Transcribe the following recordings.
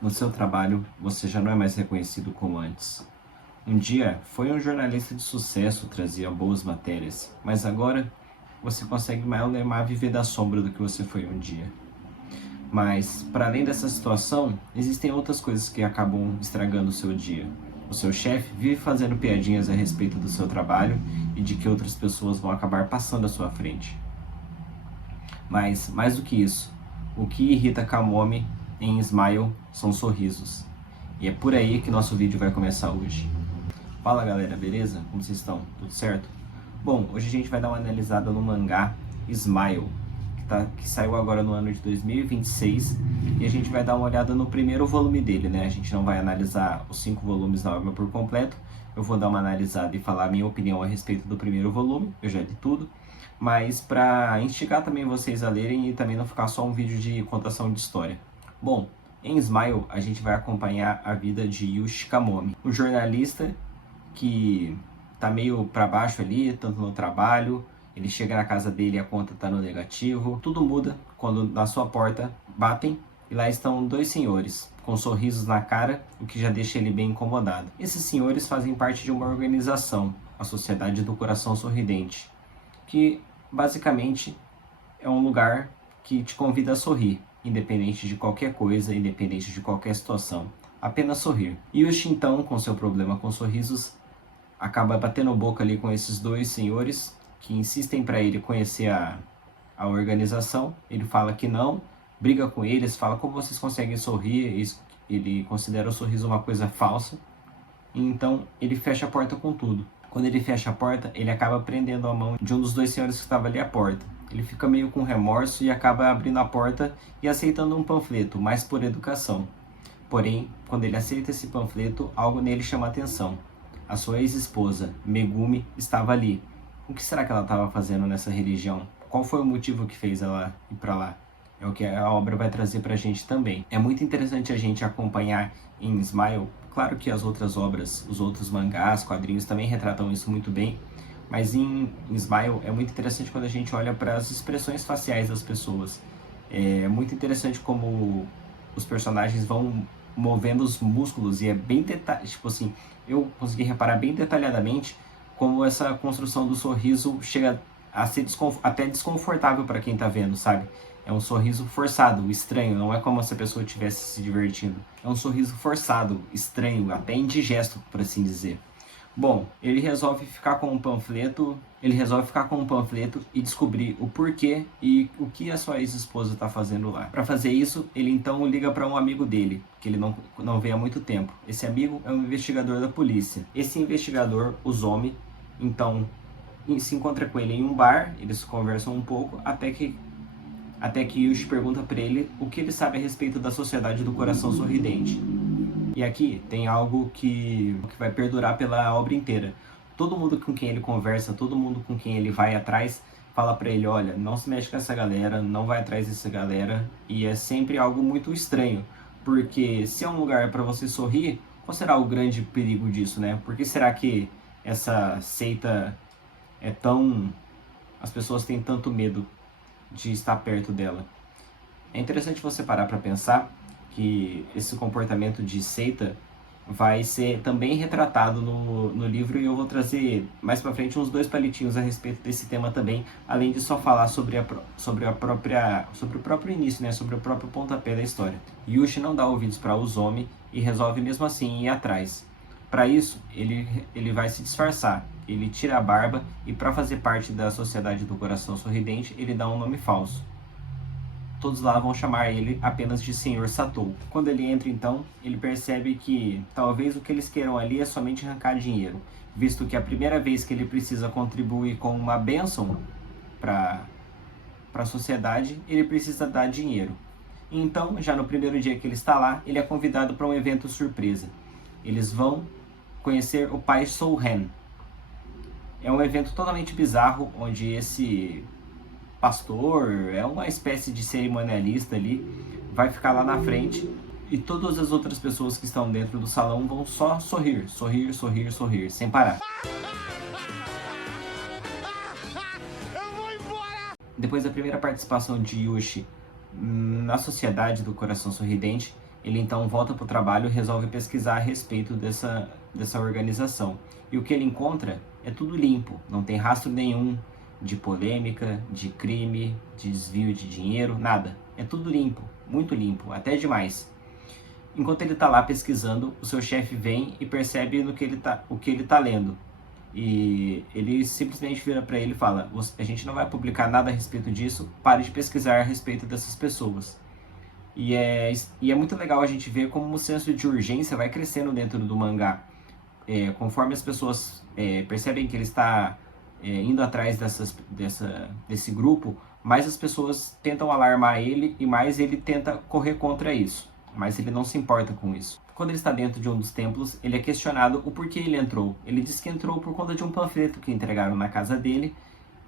No seu trabalho, você já não é mais reconhecido como antes. Um dia, foi um jornalista de sucesso, trazia boas matérias, mas agora você consegue mais viver da sombra do que você foi um dia. Mas, para além dessa situação, existem outras coisas que acabam estragando o seu dia. O seu chefe vive fazendo piadinhas a respeito do seu trabalho e de que outras pessoas vão acabar passando à sua frente. Mas, mais do que isso, o que irrita Kamome em Smile são sorrisos. E é por aí que nosso vídeo vai começar hoje. Fala galera, beleza? Como vocês estão? Tudo certo? Bom, hoje a gente vai dar uma analisada no mangá Smile, que saiu agora no ano de 2026, e a gente vai dar uma olhada no primeiro volume dele, né? A gente não vai analisar os 5 volumes da obra por completo, eu vou dar uma analisada e falar a minha opinião a respeito do primeiro volume, eu já li tudo, mas para instigar também vocês a lerem e também não ficar só um vídeo de contação de história. Bom, em Smile a gente vai acompanhar a vida de Yushi Kamome, um jornalista que tá meio para baixo ali, tanto no trabalho. Ele chega na casa dele e a conta tá no negativo. Tudo muda quando na sua porta batem e lá estão 2 senhores com sorrisos na cara, o que já deixa ele bem incomodado. Esses senhores fazem parte de uma organização, a Sociedade do Coração Sorridente, que basicamente é um lugar que te convida a sorrir, independente de qualquer coisa, independente de qualquer situação. Apenas sorrir. Yushi, então, com seu problema com sorrisos, acaba batendo boca ali com esses 2 senhores que insistem para ele conhecer a organização. Ele fala que não, briga com eles, fala como vocês conseguem sorrir, ele considera o sorriso uma coisa falsa, então ele fecha a porta com tudo. Quando ele fecha a porta, ele acaba prendendo a mão de um dos 2 senhores que estava ali à porta. Ele fica meio com remorso e acaba abrindo a porta e aceitando um panfleto, mais por educação. Porém, quando ele aceita esse panfleto, algo nele chama a atenção. A sua ex-esposa, Megumi, estava ali. O que será que ela estava fazendo nessa religião? Qual foi o motivo que fez ela ir para lá? É o que a obra vai trazer para a gente também. É muito interessante a gente acompanhar em Smile. Claro que as outras obras, os outros mangás, quadrinhos também retratam isso muito bem. Mas em Smile é muito interessante quando a gente olha para as expressões faciais das pessoas. É muito interessante como os personagens vão movendo os músculos e é bem tipo assim, eu consegui reparar bem detalhadamente como essa construção do sorriso chega a ser até desconfortável para quem tá vendo, sabe? É um sorriso forçado, estranho, não é como se a pessoa estivesse se divertindo. É um sorriso forçado, estranho, até indigesto, por assim dizer. Bom, ele resolve ficar com um panfleto e descobrir o porquê e o que a sua ex-esposa está fazendo lá. Para fazer isso, ele então liga para um amigo dele, que ele não vê há muito tempo. Esse amigo é um investigador da polícia. Esse investigador, o Zomi, então se encontra com ele em um bar, eles conversam um pouco, até que Yushi pergunta para ele o que ele sabe a respeito da Sociedade do Coração Sorridente. E aqui tem algo que vai perdurar pela obra inteira. Todo mundo com quem ele conversa, todo mundo com quem ele vai atrás, fala pra ele, olha, não se mexe com essa galera, não vai atrás dessa galera. E é sempre algo muito estranho, porque se é um lugar para você sorrir, qual será o grande perigo disso, né? Por que será que essa seita é tão... as pessoas têm tanto medo de estar perto dela? É interessante você parar para pensar que esse comportamento de seita vai ser também retratado no livro, e eu vou trazer mais para frente uns 2 palitinhos a respeito desse tema também, além de só falar sobre o próprio início, né, sobre o próprio pontapé da história. Yushi não dá ouvidos para Uzomi e resolve mesmo assim ir atrás. Para isso, ele vai se disfarçar, ele tira a barba e para fazer parte da Sociedade do Coração Sorridente, ele dá um nome falso. Todos lá vão chamar ele apenas de Sr. Satou. Quando ele entra então, ele percebe que talvez o que eles queiram ali é somente arrancar dinheiro, visto que a primeira vez que ele precisa contribuir com uma bênção para a sociedade, ele precisa dar dinheiro. Então, já no primeiro dia que ele está lá, ele é convidado para um evento surpresa. Eles vão conhecer o pai Souhen. É um evento totalmente bizarro, onde esse pastor, é uma espécie de cerimonialista ali, vai ficar lá na frente e todas as outras pessoas que estão dentro do salão vão só sorrir, sorrir, sorrir, sorrir, sem parar. Depois da primeira participação de Yushi na Sociedade do Coração Sorridente, Ele então volta para o trabalho e resolve pesquisar a respeito dessa organização. E o que ele encontra é tudo limpo, não tem rastro nenhum de polêmica, de crime, de desvio de dinheiro, nada. É tudo limpo, muito limpo, até demais. Enquanto ele está lá pesquisando, o seu chefe vem e percebe o que ele tá lendo. E ele simplesmente vira para ele e fala: a gente não vai publicar nada a respeito disso, pare de pesquisar a respeito dessas pessoas. E é muito legal a gente ver como o senso de urgência vai crescendo dentro do mangá. Conforme as pessoas percebem que ele está indo atrás desse grupo, mais as pessoas tentam alarmar ele e mais ele tenta correr contra isso. Mas ele não se importa com isso. Quando ele está dentro de um dos templos, ele é questionado o porquê ele entrou. Ele diz que entrou por conta de um panfleto que entregaram na casa dele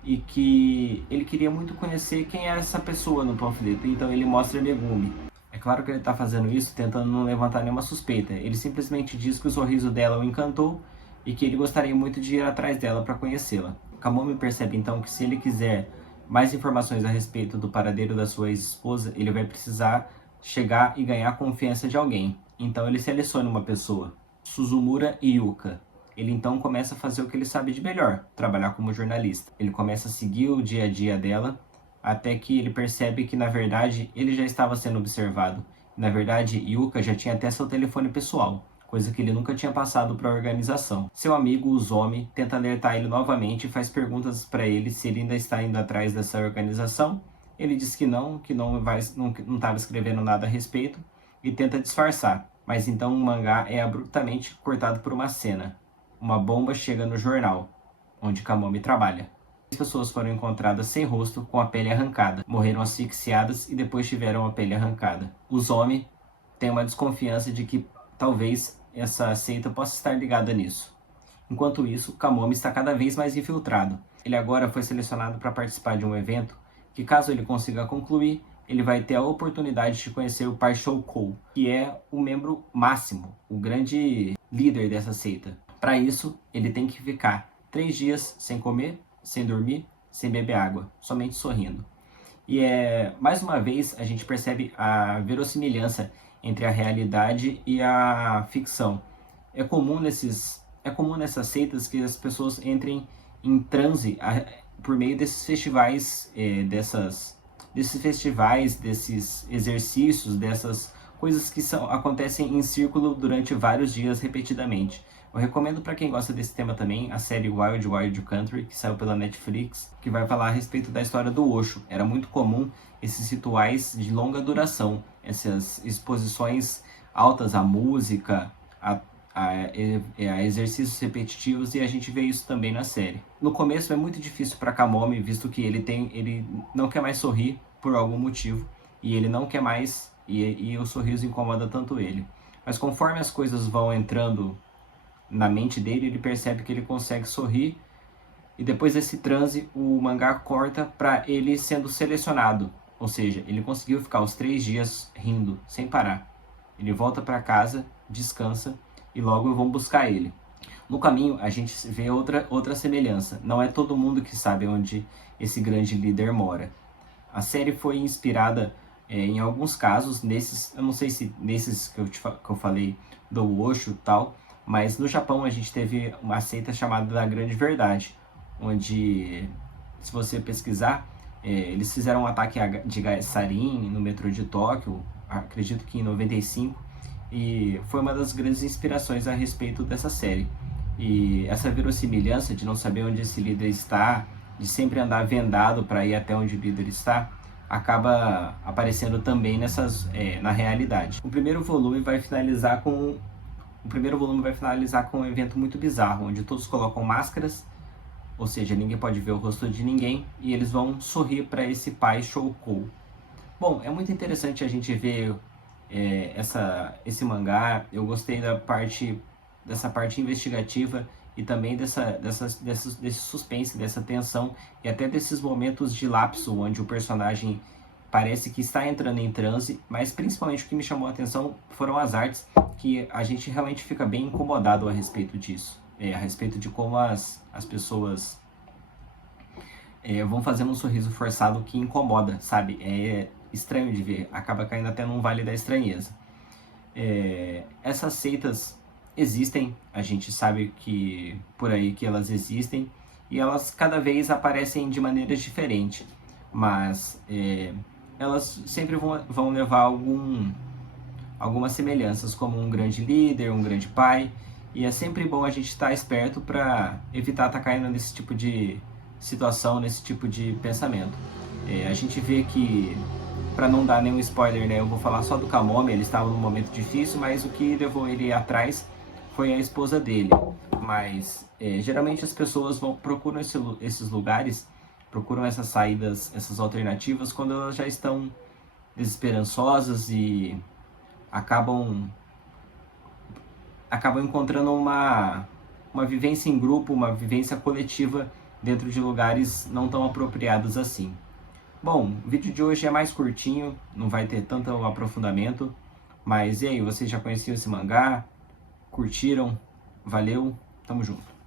e que ele queria muito conhecer quem era essa pessoa no panfleto, então ele mostra Megumi. É claro que ele está fazendo isso tentando não levantar nenhuma suspeita. Ele simplesmente diz que o sorriso dela o encantou e que ele gostaria muito de ir atrás dela para conhecê-la. Kamome percebe então que se ele quiser mais informações a respeito do paradeiro da sua ex-esposa, ele vai precisar chegar e ganhar a confiança de alguém. Então ele seleciona uma pessoa, Suzumura Yuka. Ele então começa a fazer o que ele sabe de melhor, trabalhar como jornalista. Ele começa a seguir o dia a dia dela, até que ele percebe que na verdade ele já estava sendo observado. Na verdade, Yuka já tinha até seu telefone pessoal, coisa que ele nunca tinha passado para a organização. Seu amigo, Uzomi, tenta alertar ele novamente e faz perguntas para ele se ele ainda está indo atrás dessa organização. Ele diz que não estava escrevendo nada a respeito e tenta disfarçar. Mas então o mangá é abruptamente cortado por uma cena. Uma bomba chega no jornal, onde Kamome trabalha. As pessoas foram encontradas sem rosto, com a pele arrancada. Morreram asfixiadas e depois tiveram a pele arrancada. Uzomi tem uma desconfiança de que talvez essa seita possa estar ligada nisso. Enquanto isso, Kamome está cada vez mais infiltrado. Ele agora foi selecionado para participar de um evento que, caso ele consiga concluir, ele vai ter a oportunidade de conhecer o Pai Shoukou, que é o membro máximo, o grande líder dessa seita. Para isso, ele tem que ficar 3 dias sem comer, sem dormir, sem beber água, somente sorrindo. E mais uma vez a gente percebe a verossimilhança entre a realidade e a ficção. É comum nessas seitas que as pessoas entrem em transe por meio desses festivais, desses exercícios, dessas coisas que acontecem em círculo durante vários dias repetidamente. Eu recomendo para quem gosta desse tema também a série Wild Wild Country, que saiu pela Netflix, que vai falar a respeito da história do Osho. Era muito comum esses rituais de longa duração, essas exposições altas à música, a exercícios repetitivos, e a gente vê isso também na série. No começo é muito difícil para Kamome, visto que ele não quer mais sorrir por algum motivo, e ele não quer mais, e o sorriso incomoda tanto ele. Mas conforme as coisas vão entrando na mente dele, ele percebe que ele consegue sorrir, e depois desse transe, o mangá corta para ele sendo selecionado, ou seja, ele conseguiu ficar os 3 dias rindo, sem parar. Ele volta para casa, descansa, e logo vão buscar ele. No caminho, a gente vê outra semelhança. Não é todo mundo que sabe onde esse grande líder mora. A série foi inspirada em alguns casos, eu não sei se nesses que eu falei do Osho e tal, mas no Japão a gente teve uma seita chamada da Grande Verdade, onde, se você pesquisar, eles fizeram um ataque de gás sarin no metrô de Tóquio, acredito que em 95, e foi uma das grandes inspirações a respeito dessa série. E essa verossimilhança de não saber onde esse líder está, de sempre andar vendado para ir até onde o líder está, acaba aparecendo também na realidade. O primeiro volume vai finalizar com um evento muito bizarro, onde todos colocam máscaras, ou seja, ninguém pode ver o rosto de ninguém, e eles vão sorrir para esse pai Shoukou. Bom, é muito interessante a gente ver esse mangá. Eu gostei dessa parte investigativa e também desse suspense, dessa tensão e até desses momentos de lapso onde o personagem parece que está entrando em transe, mas principalmente o que me chamou a atenção foram as artes, que a gente realmente fica bem incomodado a respeito disso, a respeito de como as pessoas vão fazendo um sorriso forçado que incomoda, sabe? É estranho de ver, acaba caindo até num vale da estranheza. Essas seitas existem, a gente sabe que por aí que elas existem, e elas cada vez aparecem de maneiras diferentes, mas elas sempre vão levar algumas semelhanças, como um grande líder, um grande pai, e é sempre bom a gente estar esperto para evitar estar caindo nesse tipo de situação, nesse tipo de pensamento. A gente vê que, para não dar nenhum spoiler, né, eu vou falar só do Kamome. Ele estava num momento difícil, mas o que levou ele atrás foi a esposa dele. Mas geralmente as pessoas procuram esses lugares, procuram essas saídas, essas alternativas, quando elas já estão desesperançosas e acabam encontrando uma vivência em grupo, uma vivência coletiva dentro de lugares não tão apropriados assim. Bom, o vídeo de hoje é mais curtinho, não vai ter tanto aprofundamento, mas e aí, vocês já conheciam esse mangá? Curtiram? Valeu? Tamo junto!